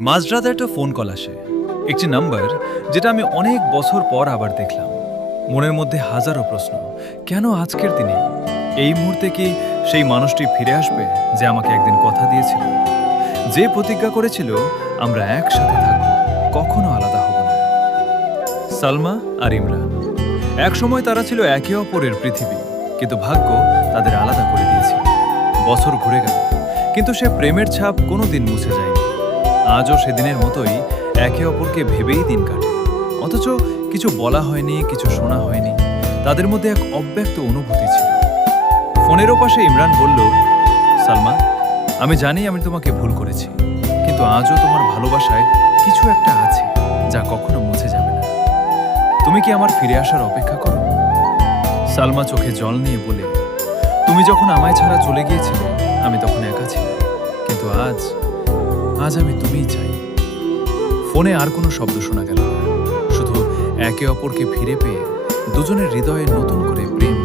মাঝরাতে একটা phone call আসে, একটি নাম্বার যেটা আমি অনেক বছর পর আবার দেখলাম। মনের মধ্যে হাজারো প্রশ্ন। কেন আজকের দিনে? এই মুহূর্তে কি সেই মানুষটি ফিরে আসবে যে আমাকে একদিন কথা দিয়েছিল, যে প্রতিজ্ঞা করেছিল আমরা একসাথে থাকবো, কখনো আলাদা হব না? সালমা আর ইমরান, এক সময় তারা ছিল একে অপরের পৃথিবী, কিন্তু ভাগ্য তাদের আলাদা করে দিয়েছিল। বছর ঘুরে গেল, কিন্তু সে প্রেমের ছাপ কোনোদিন মুছে যায়নি। আজও সেদিনের মতোই একে অপরকে ভেবেই দিন কাটে, অথচ কিছু বলা হয়নি, কিছু শোনা হয়নি। তাদের মধ্যে এক অব্যক্ত অনুভূতি ছিল। ফোনের ওপাশে ইমরান বলল, সালমা, আমি জানি আমি তোমাকে ভুল করেছি, কিন্তু আজও তোমার ভালোবাসায় কিছু একটা আছে যা কখনো মুছে যাবে না। তুমি কি আমার ফিরে আসার অপেক্ষা করো? সালমা চোখে জল নিয়ে বলে, তুমি যখন আমায় ছাড়া চলে গিয়েছিলে আমি তখন একা ছিলাম, কিন্তু আজ আমি তুমিই চাই। ফোনে আর কোনো শব্দ শোনা গেল না, শুধু একে অপরকে ফিরে পেয়ে দুজনের হৃদয়ে নতুন করে প্রেম